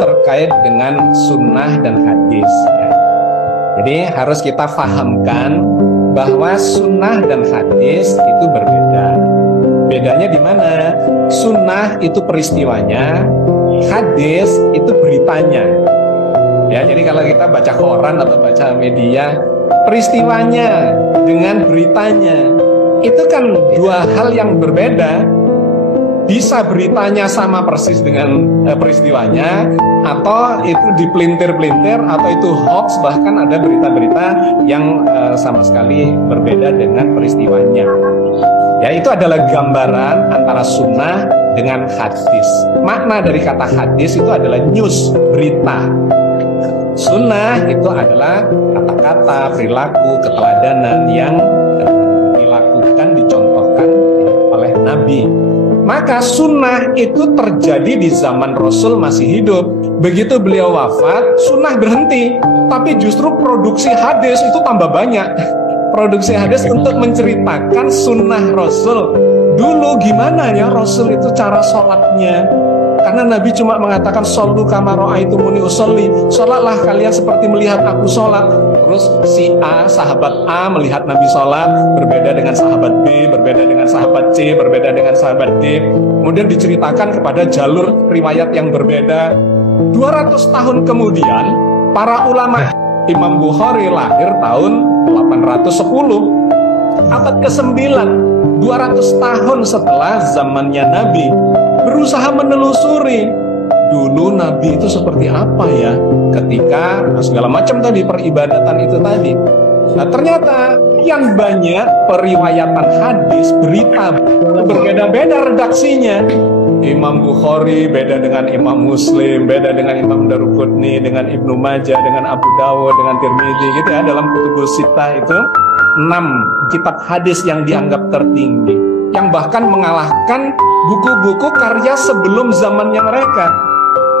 terkait dengan sunnah dan hadis ya. Jadi harus kita fahamkan bahwa sunnah dan hadis itu berbeda. Bedanya di mana? Sunnah itu peristiwanya, hadis itu beritanya. Ya, jadi kalau kita baca koran atau baca media, peristiwanya dengan beritanya itu kan dua hal yang berbeda. Bisa beritanya sama persis dengan peristiwanya, atau itu dipelintir-pelintir, atau itu hoax, bahkan ada berita-berita yang sama sekali berbeda dengan peristiwanya. Ya, itu adalah gambaran antara sunnah dengan hadis. Makna dari kata hadis itu adalah news, berita. Sunnah itu adalah kata-kata, perilaku, keteladanan yang dilakukan, dicontohkan oleh Nabi. Maka sunnah itu terjadi di zaman Rasul masih hidup. Begitu beliau wafat, sunnah berhenti. Tapi justru produksi hadis itu tambah banyak. Produksi hadis untuk menceritakan sunnah Rasul. Dulu gimana ya Rasul itu cara sholatnya? Karena Nabi cuma mengatakan shollu kama ra'aitumuni usolli, sholatlah kalian seperti melihat aku sholat. Terus si A, sahabat A melihat Nabi sholat, berbeda dengan sahabat B, berbeda dengan sahabat C, berbeda dengan sahabat D. Kemudian diceritakan kepada jalur riwayat yang berbeda. 200 tahun kemudian, para ulama, Imam Bukhari lahir tahun 810, abad ke-9, 200 tahun setelah zamannya Nabi, berusaha menelusuri dulu Nabi itu seperti apa ya ketika segala macam tadi peribadatan itu tadi. Nah, ternyata yang banyak periwayatan hadis, berita berbeda-beda redaksinya. Imam Bukhari beda dengan Imam Muslim, beda dengan Imam Daruqutni, dengan Ibnu Majah, dengan Abu Dawud, dengan Tirmidzi gitu ya. Dalam Kutubus Sittah itu 6 kitab hadis yang dianggap tertinggi, yang bahkan mengalahkan buku-buku karya sebelum zamannya mereka.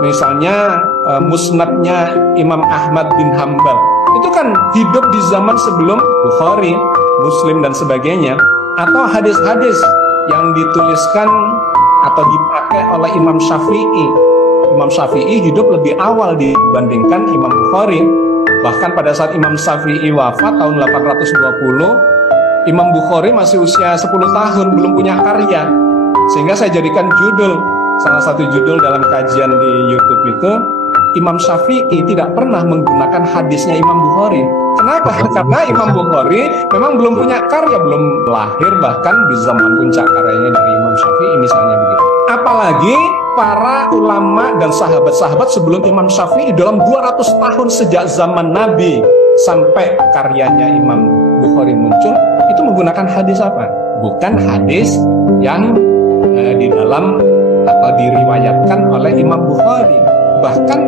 Misalnya musnadnya Imam Ahmad bin Hambal itu kan hidup di zaman sebelum Bukhari, Muslim dan sebagainya. Atau hadis-hadis yang dituliskan atau dipakai oleh Imam Syafi'i. Imam Syafi'i hidup lebih awal dibandingkan Imam Bukhari. Bahkan pada saat Imam Syafi'i wafat tahun 820, Imam Bukhari masih usia 10 tahun, belum punya karya. Sehingga saya jadikan judul, salah satu judul dalam kajian di YouTube itu, Imam Syafi'i tidak pernah menggunakan hadisnya Imam Bukhari. Kenapa? Karena Imam Bukhari memang belum punya karya, belum lahir bahkan di zaman puncak karyanya dari Imam Syafi'i misalnya begitu. Apalagi para ulama dan sahabat-sahabat sebelum Imam Syafi'i dalam 200 tahun sejak zaman Nabi sampai karyanya Imam Bukhari muncul, itu menggunakan hadis apa? Bukan hadis yang di dalam atau diriwayatkan oleh Imam Bukhari. Bahkan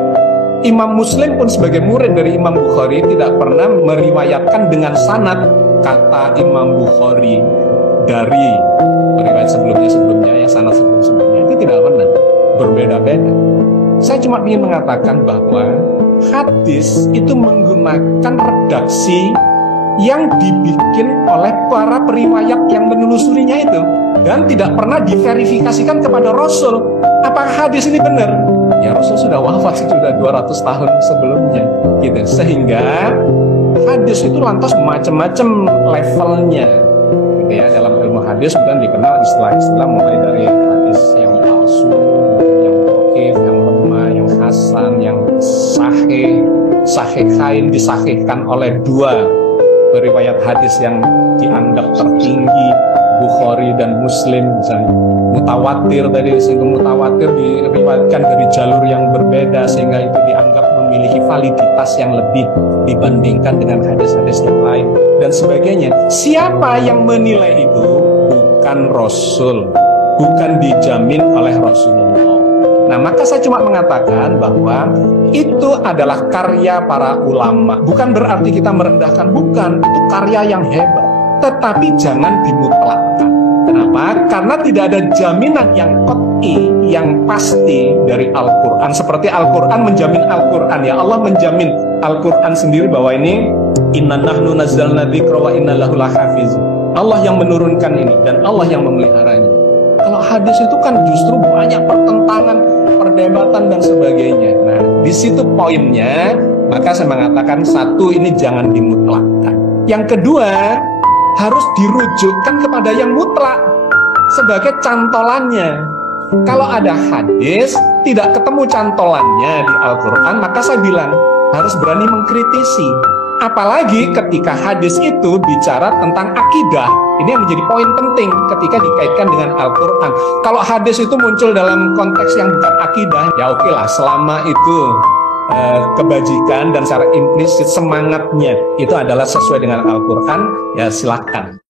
Imam Muslim pun sebagai murid dari Imam Bukhari tidak pernah meriwayatkan dengan sanad kata Imam Bukhari dari riwayat sebelumnya ya, sanad sebelumnya itu tidak pernah, berbeda-beda. Saya cuma ingin mengatakan bahwa hadis itu menggunakan redaksi yang dibikin oleh para periwayat yang menelusurinya itu, dan tidak pernah diverifikasikan kepada Rasul. Apakah hadis ini benar? Ya Rasul sudah wafat sudah 200 tahun sebelumnya gitu. Sehingga hadis itu lantas macam-macam levelnya gitu ya. Dalam ilmu hadis kemudian dikenal istilah-istilah mulai dari hadis yang palsu, yang dhaif, yang lemah, yang hasan, yang sahih, sahihain, disahihkan oleh dua periwayat hadis yang dianggap tertinggi, Bukhari dan Muslim misalnya. Mutawatir tadi, sehingga mutawatir diriwayatkan dari jalur yang berbeda sehingga itu dianggap memiliki validitas yang lebih dibandingkan dengan hadis-hadis yang lain dan sebagainya. Siapa yang menilai itu? Bukan Rasul, bukan dijamin oleh Rasulullah. Nah, maka saya cuma mengatakan bahwa itu adalah karya para ulama. Bukan berarti kita merendahkan, bukan. Itu karya yang hebat. Tetapi jangan dimutlakkan. Kenapa? Karena tidak ada jaminan yang qat'i, yang pasti dari Al-Quran. Seperti Al-Quran menjamin Al-Quran. Ya Allah menjamin Al-Quran sendiri bahwa ini inna nahnu nazzalna dzikra wa inna lahu lahafizun. Allah yang menurunkan ini dan Allah yang memeliharanya. Kalau hadis itu kan justru banyak pertentangan, perdebatan dan sebagainya. Nah, di situ poinnya. Maka saya mengatakan satu, ini jangan dimutlakkan. Yang kedua, harus dirujukkan kepada yang mutlak sebagai cantolannya. Kalau ada hadis tidak ketemu cantolannya di Al-Quran, maka saya bilang harus berani mengkritisi. Apalagi ketika hadis itu bicara tentang akidah. Ini yang menjadi poin penting ketika dikaitkan dengan Al-Quran. Kalau hadis itu muncul dalam konteks yang bukan akidah, ya oke lah, selama itu kebajikan dan secara implisit semangatnya itu adalah sesuai dengan Al-Quran, ya silakan.